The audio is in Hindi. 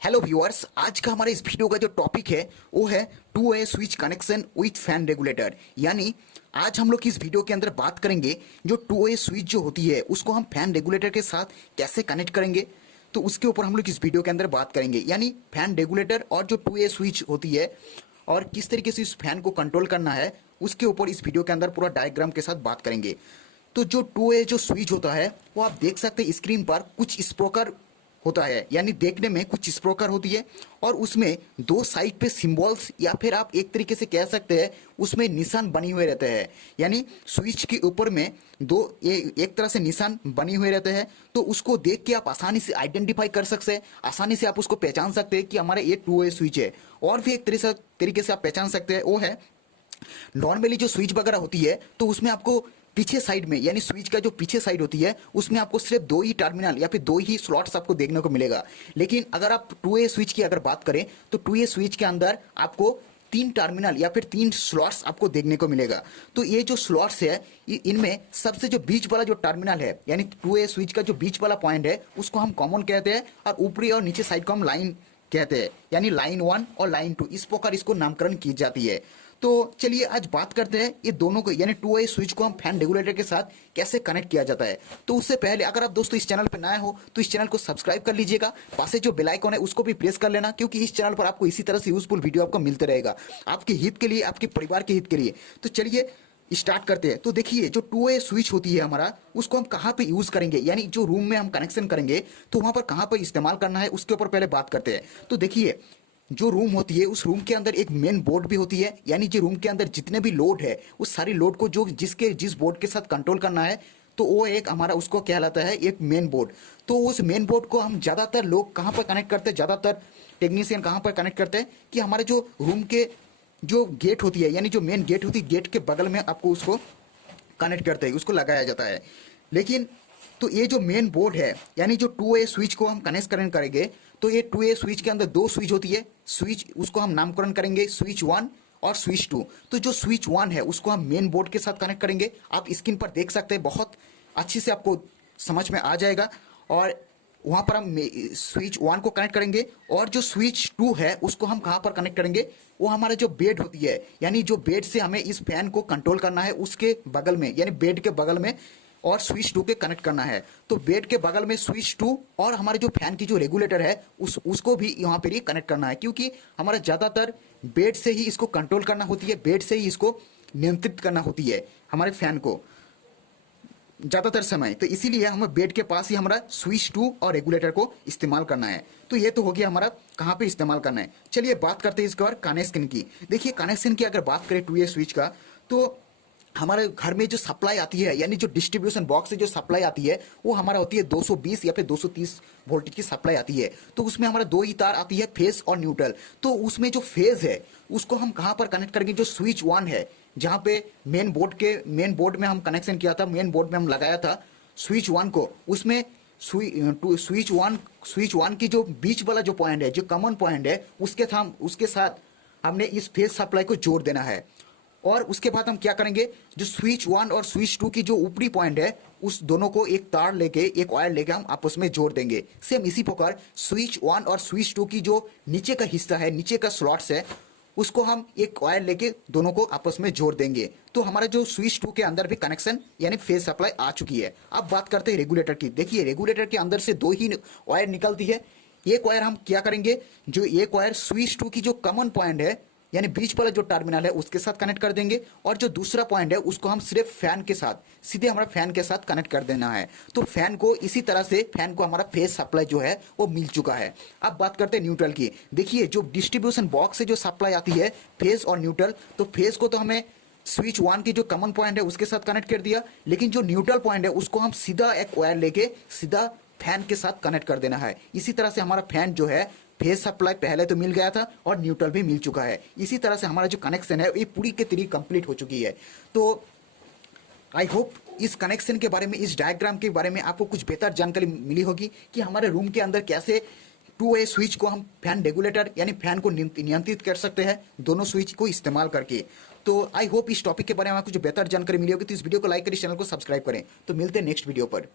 हेलो व्यूअर्स, आज का हमारे इस वीडियो का जो टॉपिक है वो है two way switch connection with fan regulator. यानी आज हम लोग इस वीडियो के अंदर बात करेंगे जो टू वे स्विच जो होती है उसको हम फैन रेगुलेटर के साथ कैसे कनेक्ट करेंगे, तो उसके ऊपर हम लोग इस वीडियो के अंदर बात करेंगे। यानी फैन रेगुलेटर और जो टू वे स्विच होती है और किस तरीके से इस फैन को कंट्रोल करना है उसके ऊपर इस वीडियो के अंदर पूरा डायग्राम के साथ बात करेंगे। तो जो टू वे जो स्विच होता है वो आप देख सकते हैं स्क्रीन पर कुछ इस प्रकार होता है, यानी देखने में कुछ इस प्रकार होती है और उसमें दो साइड पे सिंबल्स या फिर आप एक तरीके से कह सकते हैं उसमें निशान बने हुए रहते हैं। यानी स्विच के ऊपर में एक तरह से निशान बने हुए रहते हैं, तो उसको देख के आप आसानी से आइडेंटिफाई कर सकते हैं, आसानी से आप उसको पहचान सकते हैं कि हमारे ये टू वे स्विच है। और भी एक तरीके से आप पहचान सकते हैं वो है नॉर्मली जो स्विच वगैरह होती है तो उसमें आपको पीछे साइड में, यानी स्विच का जो पीछे साइड होती है उसमें आपको सिर्फ दो ही टर्मिनल या फिर दो ही स्लॉट्स आपको देखने को मिलेगा। लेकिन अगर आप टू ए स्विच की अगर बात करें तो टू ए स्विच के अंदर आपको तीन टर्मिनल या फिर तीन स्लॉट्स आपको देखने को मिलेगा। तो ये जो स्लॉट्स है इनमें सबसे जो बीच वाला जो टर्मिनल है यानी टू ए स्विच का जो बीच वाला पॉइंट है उसको हम कॉमन कहते हैं और ऊपरी और नीचे साइड को हम लाइन कहते हैं, यानी लाइन 1 और लाइन 2 इस प्रकार इसको नामकरण की जाती है। तो चलिए आज बात करते हैं ये दोनों को, यानी टू वे स्विच को हम फैन रेगुलेटर के साथ कैसे कनेक्ट किया जाता है। तो उससे पहले अगर आप दोस्तों इस चैनल पर नए हो तो इस चैनल को सब्सक्राइब कर लीजिएगा, पास से जो बेल आइकन है उसको भी प्रेस कर लेना, क्योंकि इस चैनल पर आपको इसी तरह से यूजफुल वीडियो आपको मिलते रहेगा आपके हित के लिए, आपके परिवार के हित के लिए। तो चलिए स्टार्ट करते हैं। तो देखिए जो टू वे स्विच होती है हमारा उसको हम कहाँ पे यूज करेंगे, यानी जो रूम में हम कनेक्शन करेंगे तो वहां पर कहाँ पर इस्तेमाल करना है उसके ऊपर पहले बात करते हैं। तो देखिए जो रूम होती है उस रूम के अंदर एक मेन बोर्ड भी होती है, यानी जो रूम के अंदर जितने भी लोड है उस सारी लोड को जो जिस बोर्ड के साथ कंट्रोल करना है तो वो एक हमारा उसको कहलाता है एक मेन बोर्ड। तो उस मेन बोर्ड को हम ज़्यादातर लोग कहाँ पर कनेक्ट करते हैं, ज़्यादातर टेक्नीशियन कहाँ पर कनेक्ट करते हैं कि हमारे जो रूम के जो गेट होती है, यानी जो मेन गेट होती है गेट के बगल में आपको उसको कनेक्ट करते हैं, उसको लगाया जाता है। लेकिन तो ये जो मेन बोर्ड है यानी जो टू ए स्विच को हम कनेक्ट करेंगे तो ये टू ए स्विच के अंदर दो स्विच होती है, स्विच उसको हम नामकरण करेंगे स्विच 1 और स्विच 2। तो जो स्विच 1 है उसको हम मेन बोर्ड के साथ कनेक्ट करेंगे, आप स्क्रीन पर देख सकते हैं, बहुत अच्छी से आपको समझ में आ जाएगा। और वहाँ पर हम स्विच 1 को कनेक्ट करेंगे और जो स्विच 2 है उसको हम कहाँ पर कनेक्ट करेंगे, वो हमारा जो बेड होती है, यानी जो बेड से हमें इस फैन को कंट्रोल करना है उसके बगल में, यानी बेड के बगल में और स्विच 2 के कनेक्ट करना है। तो बेड के बगल में स्विच 2 और हमारे जो फैन की जो रेगुलेटर है उसको भी यहाँ पर ही कनेक्ट करना है, क्योंकि हमारा ज़्यादातर बेड से ही इसको कंट्रोल करना होती है, बेड से ही इसको नियंत्रित करना होती है हमारे फैन को ज़्यादातर समय। तो इसीलिए हमें बेड के पास ही हमारा स्विच 2 और रेगुलेटर को इस्तेमाल करना है। तो ये तो हो गया हमारा कहाँ पे इस्तेमाल करना है। चलिए बात करते हैं इसके बाद कनेक्शन की। देखिए कनेक्शन की अगर बात करें टू ए स्विच का, तो हमारे घर में जो सप्लाई आती है यानी जो डिस्ट्रीब्यूशन बॉक्स से जो सप्लाई आती है वो हमारा होती है 220 या फिर 230 वोल्टेज की सप्लाई आती है। तो उसमें हमारा दो ही तार आती है, फेज और न्यूट्रल। तो उसमें जो फेज है उसको हम कहाँ पर कनेक्ट करेंगे, जो स्विच 1 है जहाँ पे मेन बोर्ड में हम कनेक्शन किया था, मेन बोर्ड में हम लगाया था स्विच 1 को, उसमें स्विच वन की जो बीच वाला जो पॉइंट है, जो कॉमन पॉइंट है उसके साथ हमने इस फेज सप्लाई को जोड़ देना है। और उसके बाद हम क्या करेंगे, जो स्विच 1 और स्विच 2 की जो ऊपरी पॉइंट है उस दोनों को एक तार लेके एक वायर लेके हम आपस में जोड़ देंगे। सेम इसी प्रकार स्विच 1 और स्विच 2 की जो नीचे का हिस्सा है, नीचे का स्लॉट्स है, उसको हम एक वायर लेके दोनों को आपस में जोड़ देंगे। तो हमारा जो स्विच 2 के अंदर भी कनेक्शन यानी फेज सप्लाई आ चुकी है। अब बात करते हैं रेगुलेटर की। देखिए रेगुलेटर के अंदर से दो ही वायर निकलती है। एक वायर हम क्या करेंगे, जो एक वायर स्विच 2 की जो कॉमन पॉइंट है यानी बीच वाला जो टर्मिनल है उसके साथ कनेक्ट कर देंगे, और जो दूसरा पॉइंट है उसको हम सिर्फ फैन के साथ, सीधे हमारा फैन के साथ कनेक्ट कर देना है। तो फैन को इसी तरह से फैन को हमारा फेज सप्लाई जो है वो मिल चुका है। अब बात करते हैं न्यूट्रल की। देखिए जो डिस्ट्रीब्यूशन बॉक्स से जो सप्लाई आती है फेज और न्यूट्रल, तो फेज को तो हमें स्विच 1 की जो कॉमन पॉइंट है उसके साथ कनेक्ट कर दिया, लेकिन जो न्यूट्रल पॉइंट है उसको हम सीधा एक वायर लेके सीधा फैन के साथ कनेक्ट कर देना है। इसी तरह से हमारा फैन जो है फेज सप्लाई पहले तो मिल गया था और न्यूट्रल भी मिल चुका है। इसी तरह से हमारा जो कनेक्शन है ये पूरी के पूरी कंप्लीट हो चुकी है। तो आई होप इस कनेक्शन के बारे में, इस डायग्राम के बारे में आपको कुछ बेहतर जानकारी मिली होगी कि हमारे रूम के अंदर कैसे टू वे स्विच को हम फैन रेगुलेटर यानी फैन को नियंत्रित कर सकते हैं दोनों स्विच को इस्तेमाल करके। तो आई होप इस टॉपिक के बारे में आपको कुछ बेहतर जानकारी मिली होगी। तो इस वीडियो को लाइक करें, चैनल को सब्सक्राइब करें। तो मिलते हैं नेक्स्ट वीडियो पर।